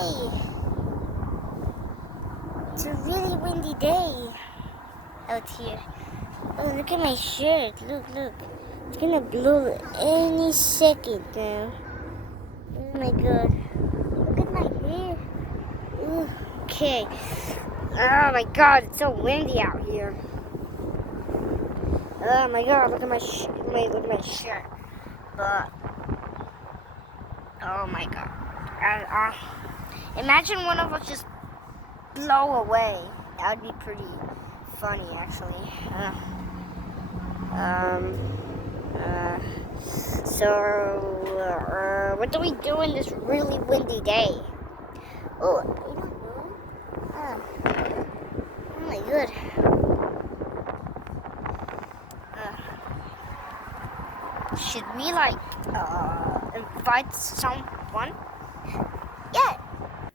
day. It's a really windy day out here. Oh, look at my shirt. Look. It's gonna blow any second now. Oh my god. Look at my hair. Ooh, okay. Oh my god, it's so windy out here. Oh my god, look at my shirt. But oh my god. Imagine one of us just blow away. That would be pretty funny, actually. What do we do in this really windy day? Oh, I don't know. Oh my god. Should we invite someone? Yeah.